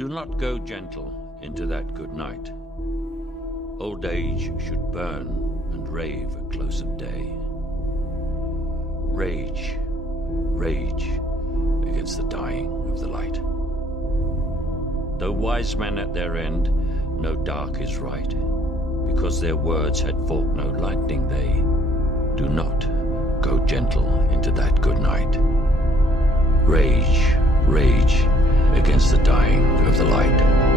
Do not go gentle into that good night. Old age should burn and rave at close of day. Rage, rage against the dying of the light. Though wise men at their end, no dark is right, because their words had forked no lightning they. Do not go gentle into that good night. Rage, rage against the dying of the light.